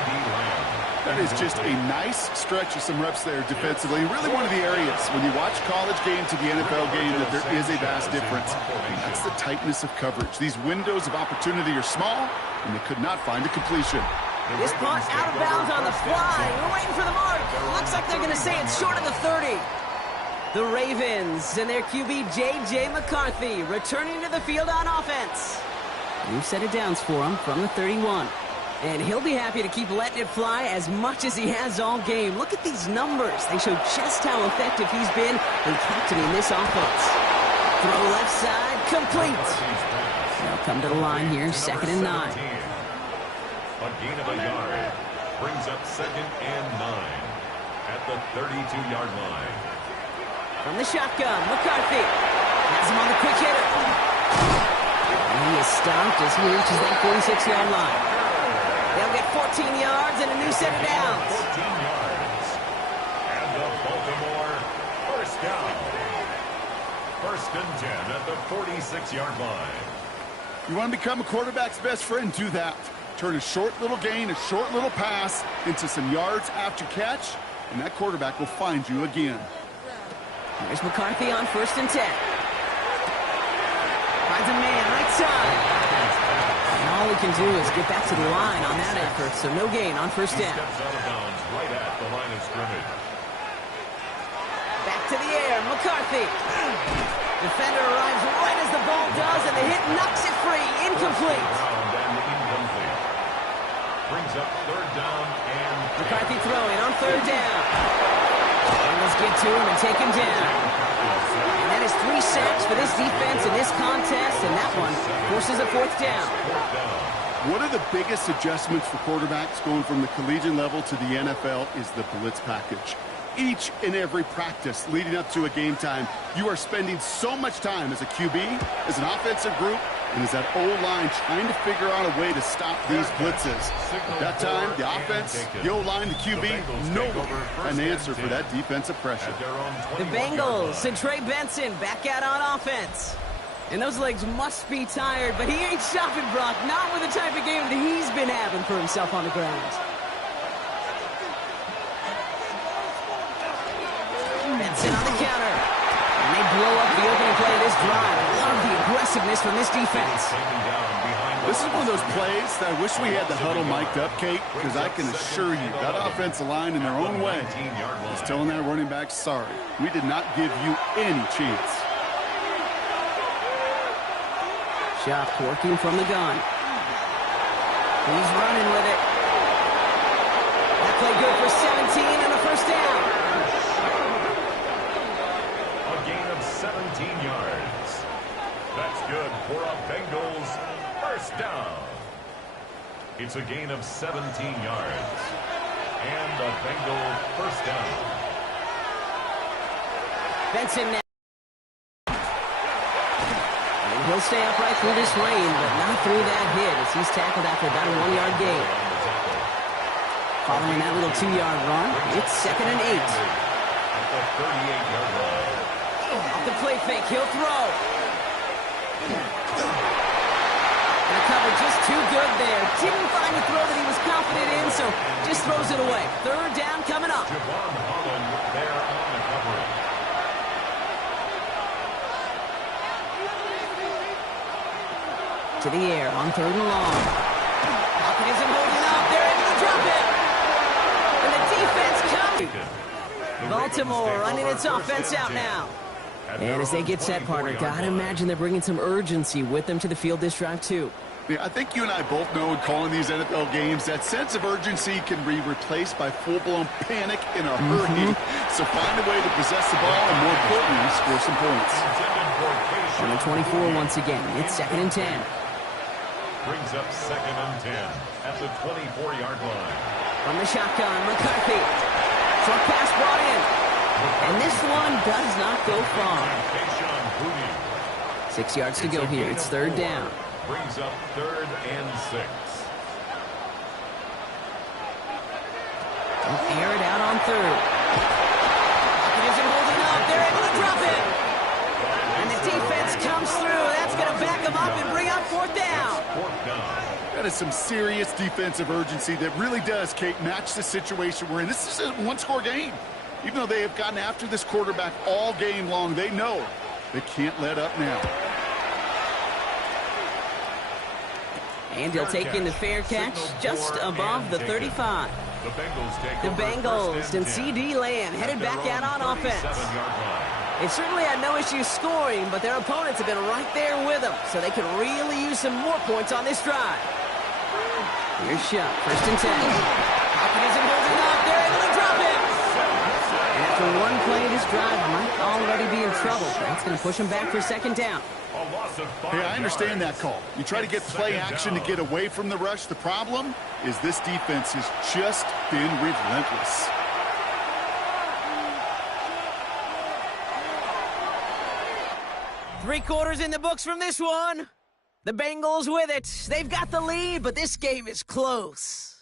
That is just a nice stretch of some reps there defensively. Really one of the areas when you watch college game to the NFL game that there is a vast difference. And that's the tightness of coverage. These windows of opportunity are small, and they could not find a completion. This punt out of bounds on the fly. We're waiting for the mark. Looks like they're going to say it's short of the 30. The Ravens and their QB J.J. McCarthy returning to the field on offense. New set of downs for him from the 31. And he'll be happy to keep letting it fly as much as he has all game. Look at these numbers. They show just how effective he's been in captaining this offense. Throw left side, complete. They'll come to the line here, 2nd and 9. A gain of a yard brings up 2nd and 9 at the 32-yard line. From the shotgun, McCarthy has him on the quick hitter. And he is stopped as he reaches that 46-yard line. They'll get 14 yards and a new set of downs. 14 yards. And the Baltimore 1st down. 1st and 10 at the 46-yard line. You want to become a quarterback's best friend? Do that. Turn a short little gain, a short little pass into some yards after catch, and that quarterback will find you again. Here's McCarthy on 1st and 10. Finds a man right side. And all we can do is get back to the line on that effort, so no gain on 1st down. Steps out of bounds right at the line of scrimmage. Back to the air, McCarthy. Defender arrives right as the ball does, and the hit knocks it free. Incomplete. Brings up 3rd down and McCarthy throwing on 3rd down. Bengals get to him and take him down. And that is 3 sacks for this defense in this contest, and that one forces a 4th down. One of the biggest adjustments for quarterbacks going from the collegiate level to the NFL is the blitz package. Each and every practice leading up to a game time, you are spending so much time as a QB, as an offensive group, and as that O-line trying to figure out a way to stop these blitzes. At that time, the offense, the O-line, the QB, no one an answer for that defensive pressure. The Bengals and Trey Benson back out on offense. And those legs must be tired, but he ain't stopping, Brock. Not with the type of game that he's been having for himself on the ground. Benson on the counter. And they blow up the opening play of this drive. Love the aggressiveness from this defense. This is one of those plays that I wish we had the huddle mic'd up, Kate, because I can assure you that offensive line in their own way is telling that running back, sorry, we did not give you any chance. Shot working from the gun. He's running with it. That play good for 17 and a 1st down. A gain of 17 yards. That's good for a Bengals 1st down. It's a gain of 17 yards. And a Bengal 1st down. Benson now. He'll stay upright through this rain, but not through that hit as he's tackled after about a 1-yard gain. Following that little 2-yard run, it's 2nd and 8. At the 38-yard line. Off the play fake, he'll throw. And the cover just too good there. Didn't find a throw that he was confident in, so just throws it away. 3rd down coming up. Javon Holland there on the coverage. To the air on 3rd and long. Pocket isn't holding up. They're able to drop it. And the defense comes. Baltimore running its offense out now. And as they get set, partner, gotta imagine they're bringing some urgency with them to the field this drive, too. Yeah, I think you and I both know in calling these NFL games that sense of urgency can be replaced by full-blown panic in a hurry. So find a way to possess the ball and, more importantly, score some points. On the 24 once again, it's 2nd and 10. Brings up 2nd and 10 at the 24-yard line. From the shotgun, McCarthy. Short pass brought in. And this one does not go far. 6 yards to go here. It's 3rd down. Brings up 3rd and 6. They'll air it out on 3rd. Pocket isn't holding up. They're able to drop it. And the defense comes through. That's going to back them up and bring up 4th down. That is some serious defensive urgency that really does, Kate, match the situation we're in. This is a one-score game. Even though they have gotten after this quarterback all game long, they know they can't let up now. And he'll take in the fair catch just above the 35. The Bengals and C.D. Lamb headed back out on offense. They certainly had no issue scoring, but their opponents have been right there with them, so they can really use some more points on this drive. Here's shot, 1st and 10. Pocket isn't holding up. They're able to drop it. And after one play, this drive might already be in trouble. That's going to push them back for 2nd down. Hey, I understand that call. You try to get play action to get away from the rush. The problem is this defense has just been relentless. Three quarters in the books from this one. The Bengals with it. They've got the lead, but this game is close.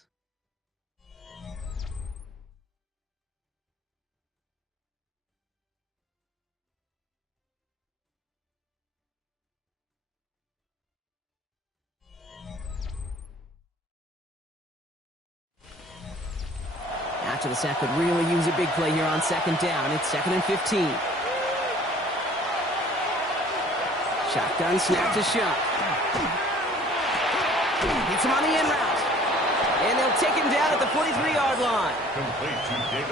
After the sack could really use a big play here on 2nd down. It's 2nd and 15. Shotgun snap to shot. Hits him on the in route. And they'll take him down at the 43-yard line.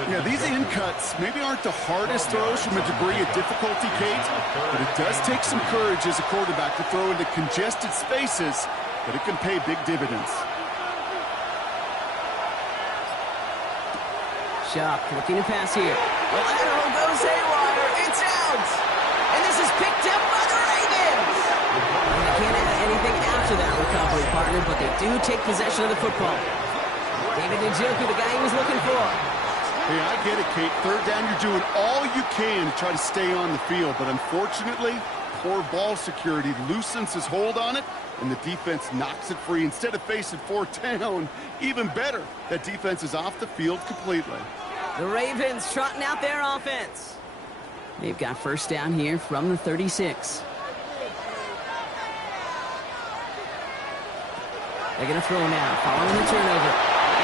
Yeah, these in cuts maybe aren't the hardest throws from a degree of difficulty, Kate, but it does take some courage as a quarterback to throw into congested spaces, but it can pay big dividends. Sharp looking to pass here. The lateral goes haywire. It's out. And this is picked up by the Ravens. And they can't add anything after that recovery, partner, but they do take possession of the football. David Njoku, the guy he was looking for. Hey, I get it, Kate. 3rd down, you're doing all you can to try to stay on the field, but unfortunately, poor ball security loosens his hold on it, and the defense knocks it free. Instead of facing 4th down, even better, that defense is off the field completely. The Ravens trotting out their offense. They've got 1st down here from the 36. They're going to throw now, following the turnover.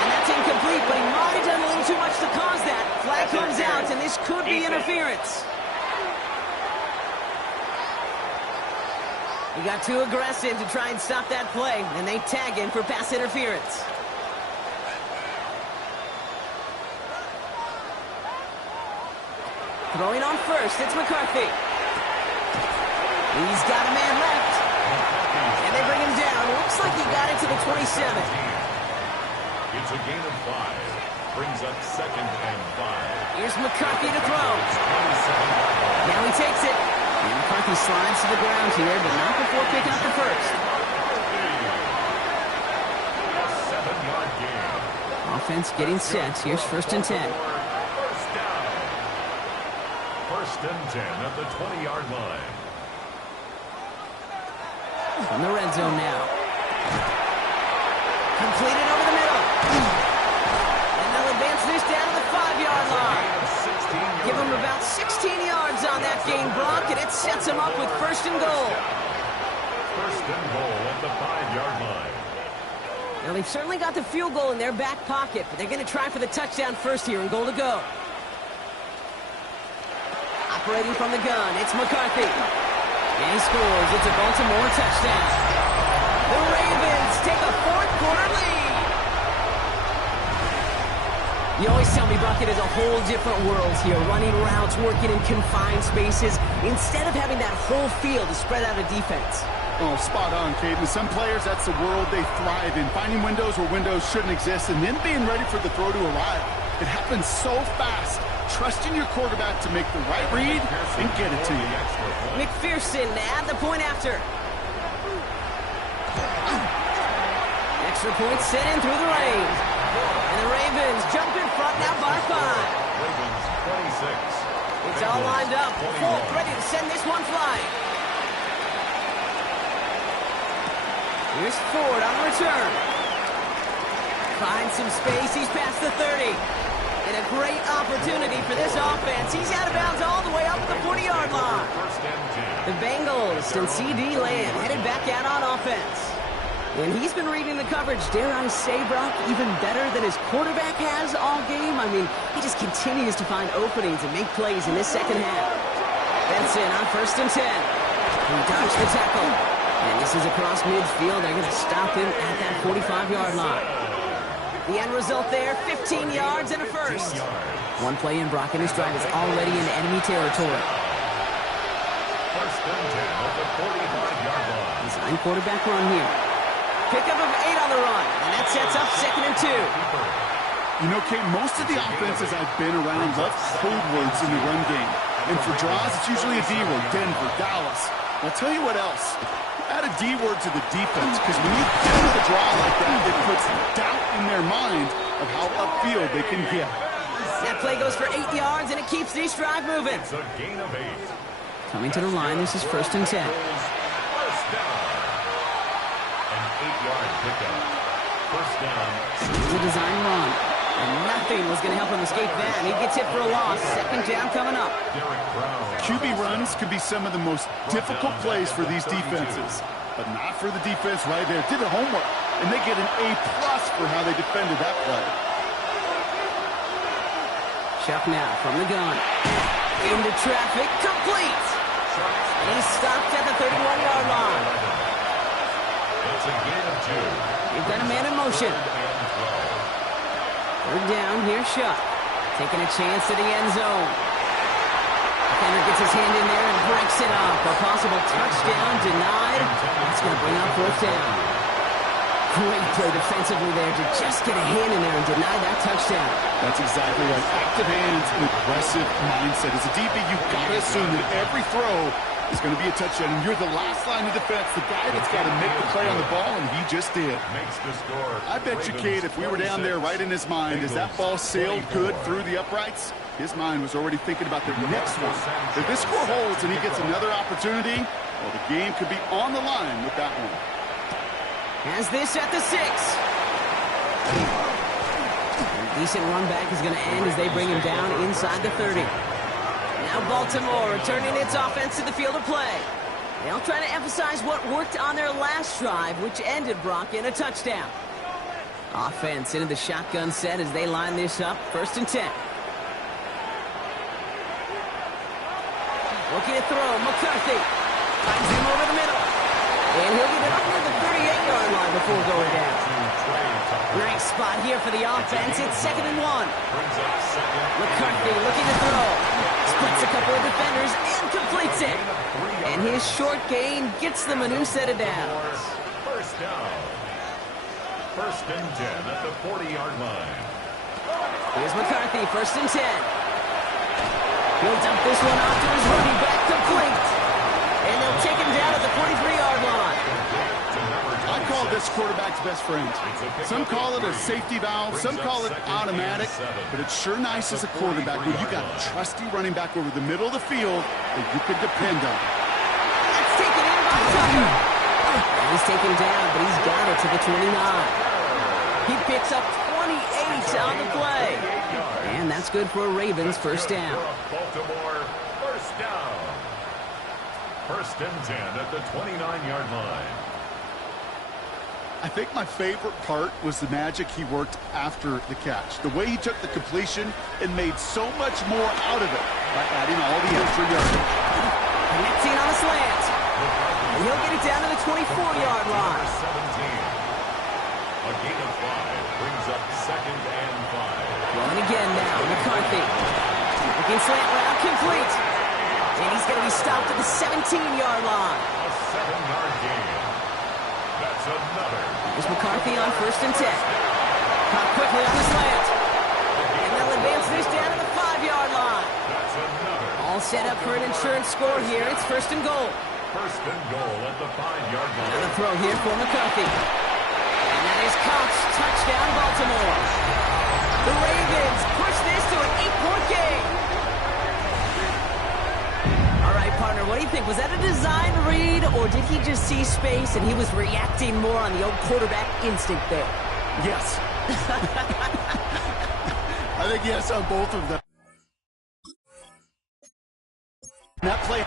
And that's incomplete, but he might have done a little too much to cause that. Flag comes out, and this could be interference. He got too aggressive to try and stop that play, and they tag him for pass interference. Throwing on 1st, it's McCarthy. He's got a man left. And they bring him down. Looks like he got it to the 27. It's a gain of 5. Brings up 2nd and 5. Here's McCarthy to throw. Now he takes it. And McCarthy slides to the ground here, but not before picking up the 1st. A 7-yard gain. Offense getting set. Here's 1st and 10. 1st and 10 at the 20-yard line. From the red zone now. Completed over the middle. And they'll advance this down to the 5-yard line. Give them about 16 yards on that gain, Brock, and it sets them up with first and goal. First and goal at the 5-yard line. Now, they've certainly got the field goal in their back pocket, but they're going to try for the touchdown first here and goal to go. Operating from the gun, it's McCarthy. And he scores. It's a Baltimore touchdown. The Ravens take a fourth-quarter lead. You always tell me, Brock, it is a whole different world here, running routes, working in confined spaces, instead of having that whole field to spread out a defense. Oh, spot on, Caden. Some players, that's the world they thrive in, finding windows where windows shouldn't exist and then being ready for the throw to arrive. It happens so fast. Trusting your quarterback to make the right read and get it to you. McPherson to add the point after. Extra point sent in through the rain. And the Ravens jump in front now by 5. Ravens 26. It's all lined up. Folk ready to send this one flying. Here's Ford on the return. Finds some space. He's past the 30. And a great opportunity for this offense. He's out of bounds all the way up to the 40-yard line. The Bengals and C.D. Lamb headed back out on offense. And he's been reading the coverage, dare I say, Brock, even better than his quarterback has all game. I mean, he just continues to find openings and make plays in this second half. Benson on first and 10. He dodged the tackle. And this is across midfield. They're going to stop him at that 45-yard line. The end result there, 15 yards and a first. One play in, Brock, and his drive is already in enemy territory. First and 10 at the 45-yard line. Design quarterback run here. Pickup of 8 on the run, and that sets up second and 2. You know, Kate, most of the offenses I've been around love code words in the run game. And for draws, it's usually a D word, Denver, Dallas. I'll tell you what else. Add a D word to the defense, because when you get to the draw like that, it puts doubt in their mind of how upfield they can get. That play goes for 8 yards, and it keeps this drive moving. It's a gain of 8. Coming to the line, this is first and 10. First down. An 8-yard pickup. First down. It's a design run. And nothing was going to help him escape that. And he gets hit for a loss. Second down coming up. QB runs can be some of the most difficult plays for these defenses. But not for the defense right there. Did their homework. And they get an A+ for how they defended that play. Chuck now from the gun. Into traffic. Complete. And he's stopped at the 31-yard line. It's a gain of 2. You've got a man in motion. Third down, here's Shuck. Taking a chance to the end zone. Defender gets his hand in there and breaks it up. A possible touchdown denied. That's going to bring up fourth down. Great play defensively there to just get a hand in there and deny that touchdown. That's exactly right. Active hands and aggressive mindset. As a DB, you've got to assume that every throw is going to be a touchdown. And you're the last line of defense, the guy that's got to make the play on the ball, and he just did. Makes the score. I bet you, Kate, if we were down there right in his mind, as that ball sailed good through the uprights, his mind was already thinking about the next one. If this score holds and he gets another opportunity, well, the game could be on the line with that one. Has this at the 6. A decent run back is going to end as they bring him down inside the 30. Now Baltimore returning its offense to the field of play. They'll try to emphasize what worked on their last drive, which ended, Brock, in a touchdown. Offense into the shotgun set as they line this up. First and 10. Looking to throw, McCarthy. Finds him over the middle. And he'll get it up near the 38-yard line before going down. Nice spot here for the offense. It's second and 1. McCarthy looking to throw. Splits a couple of defenders and completes it. And his short gain gets them a new set of downs. First down. First and 10 at the 40-yard line. Here's McCarthy, first and 10. He'll dump this one off to his running back, complete. And they'll take him down at the 43-yard line. I call this quarterback's best friend. Some call it a safety valve, some call it automatic, but it's sure nice as a quarterback when you got a trusty running back over the middle of the field that you can depend on. That's taken in by Tucker. He's taken down, but he's got it to the 29. He picks up 28 on the play. And that's good for a Ravens first down. Baltimore first down. First and 10 at the 29-yard line. I think my favorite part was the magic he worked after the catch. The way he took the completion and made so much more out of it by adding all the extra yardage. Connecting on the slant. And he'll get it down to the 24-yard line. 17. A gain of 5 brings up second and 5. Going again now, McCarthy. Looking slant route, complete. And he's going to be stopped at the 17-yard line. A 7-yard gain. That's another. Here's McCarthy on first and 10. Caught quickly on the slant. And they'll advance this down to the 5-yard line. That's another. All set up for an insurance score here. It's first and goal. First and goal at the 5-yard line. Another throw here for McCarthy. And that is caught. Touchdown, Baltimore. The Ravens push this to an 8-point game. All right, partner, what do you think? Was that a design read, or did he just see space and he was reacting more on the old quarterback instinct there? Yes. I think yes on both of them. That play.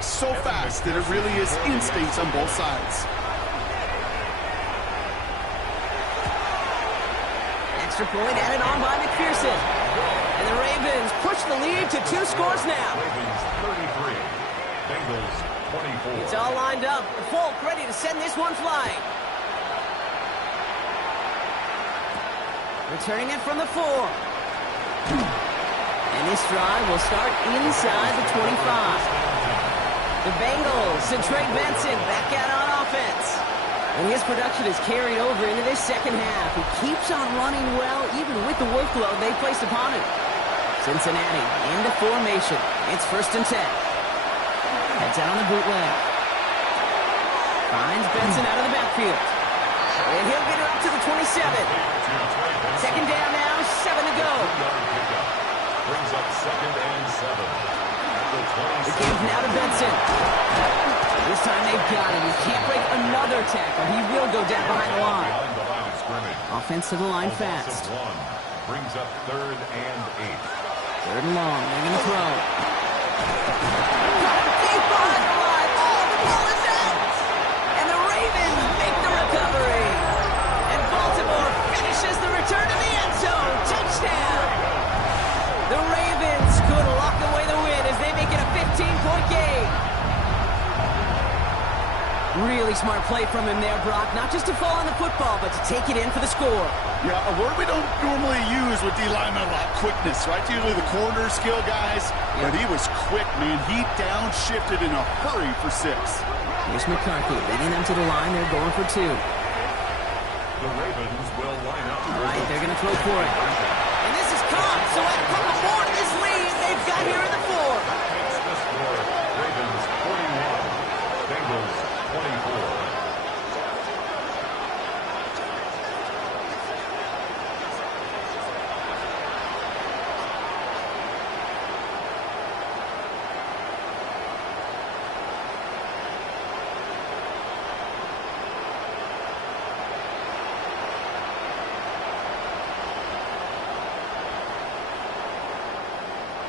So fast that it really is instincts on both sides. Extra point added on by McPherson. And the Ravens push the lead to 2 scores now. Ravens 33. Bengals 24. It's all lined up. Folk ready to send this one flying. Returning it from the 4. And this drive will start inside the 25. The Bengals and Trey Benson back out on offense. And his production is carried over into this second half. He keeps on running well, even with the workload they placed upon him. Cincinnati into formation. It's first and 10. Heads out on the bootleg. Finds Benson out of the backfield. And he'll get her up to the 27. Second down now, 7 to go. Brings up second and 7. The game's now to Benson. This time they've got him. He can't break another tackle. He will go down behind the line. Offense to the line fast. Brings up third and 8. Third and long. They're going to throw. Deep behind the line. Oh, the ball is out. And the Ravens make the recovery. And Baltimore finishes the return to the end zone. Touchdown. The Ravens could lock away the win as they make it a 15-point game. Really smart play from him there, Brock. Not just to fall on the football, but to take it in for the score. Yeah, a word we don't normally use with D linemen a lot. Quickness, right? Usually the corner skill guys. Yeah. But he was quick, man. He downshifted in a hurry for 6. Here's McCarthy leading them to the line. They're going for 2. The Ravens will line up. All right, they're going to throw for it. And this is caught, so a couple more to this lead they've got here in the 4. Makes the score Ravens 41, Bengals 24.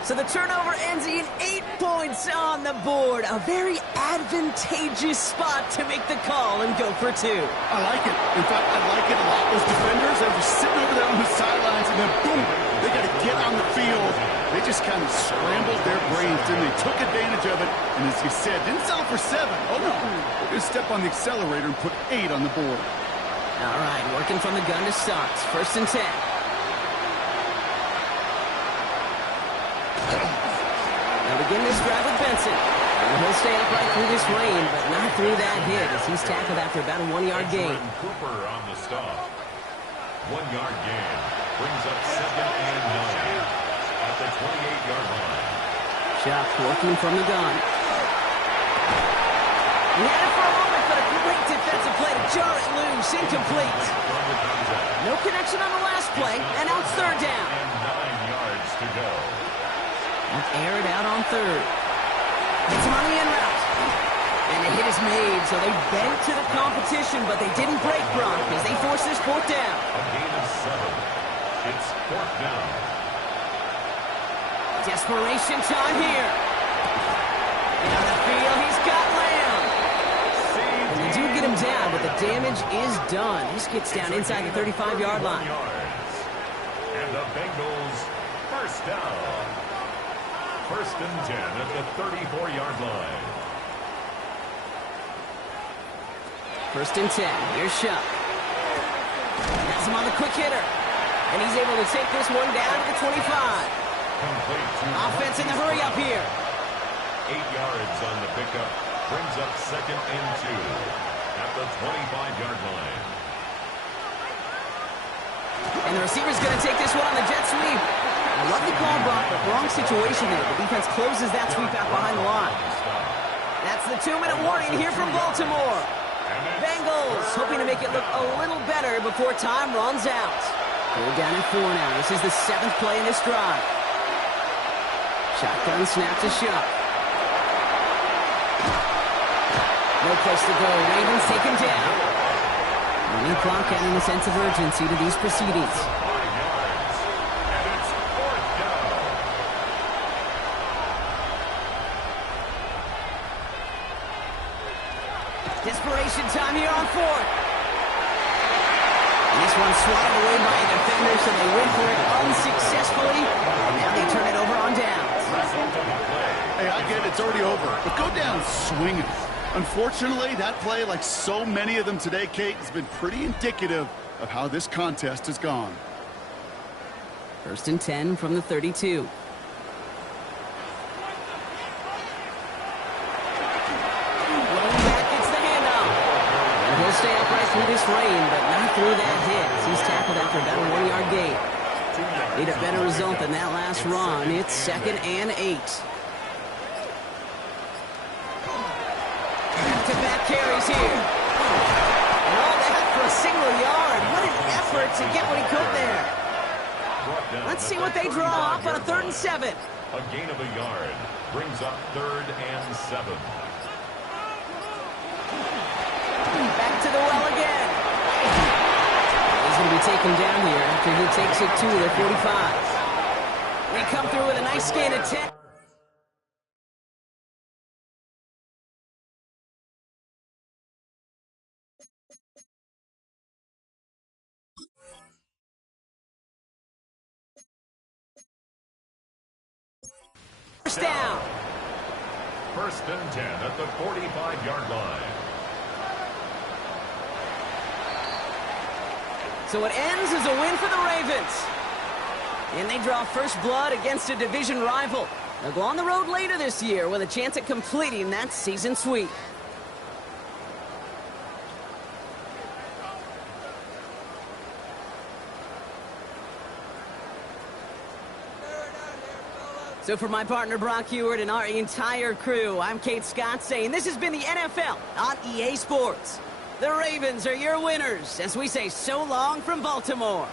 So the turnover ends in 8 points on the board. A very advantageous spot to make the call and go for 2. I like it. In fact, I like it a lot. Those defenders, they're just sitting over there on the sidelines, and then boom, they got to get on the field. They just kind of scrambled their brains, and they took advantage of it. And as you said, didn't settle for 7. Oh, no. They're going to step on the accelerator and put 8 on the board. All right, working from the gun to start. First and 10. Now begin this drive with Benson. And he'll stay upright through this rain, but not through that hit as he's tackled after about a 1-yard gain. Cooper on the stop. 1-yard gain brings up 2nd and 9 at the 28-yard line. Chuck working from the gun. He had it for a moment, but a great defensive play to jar it loose. Incomplete. No connection on the last play, and now it's 3rd down. And 9 yards to go. Let's air it out on 3rd. It's him on the end route. And the hit is made, so they bent to the competition, but they didn't break, Gronk, as they force this 4th down. A gain of 7. It's 4th down. Desperation time here. Down the field, he's got Lamb. And they do get him down, but the damage is done. This gets down inside the 35-yard line. And the Bengals, 1st down. 1st and 10 at the 34-yard line. 1st and 10. Here's Shuck. Has him on the quick hitter. And he's able to take this one down to the 25. Complete to Offense in the hurry up here. 8 yards on the pickup. Brings up 2nd and 2 at the 25-yard line. And the receiver's going to take this one on the jet sweep. I love the call, Brock, but wrong situation there. The defense closes that sweep out behind the line. That's the 2-minute warning here from Baltimore. Bengals hoping to make it look a little better before time runs out. We're down at 4 now. This is the 7th play in this drive. Shotgun snap to Shuck. No place to go. Ravens take him down. Running clock adding a sense of urgency to these proceedings. Desperation time here on 4th. And this one's swatted away by a defender, so they went for it unsuccessfully. And now they turn it over on downs. Hey, I get it. It's already over. But go down swinging. Unfortunately, that play, like so many of them today, Kate, has been pretty indicative of how this contest has gone. 1st and 10 from the 32. Stay upright through this rain, but not through that hit. He's tackled after about a 1-yard gain. Need a better result than that last run. It's 2nd and 8. Back-to-back carries here. And all that for a single yard. What an effort to get what he could there. Let's see what they draw up on a 3rd and 7. A gain of a yard brings up 3rd and 7. Back to the well again. He's going to be taken down here after he takes it to the 45. They come through with a nice gain of 10. First down. 1st and 10 at the 45-yard line. So it ends as a win for the Ravens. And they draw first blood against a division rival. They'll go on the road later this year with a chance at completing that season sweep. So for my partner Brock Heward and our entire crew, I'm Kate Scott saying this has been the NFL on EA Sports. The Ravens are your winners as we say so long from Baltimore.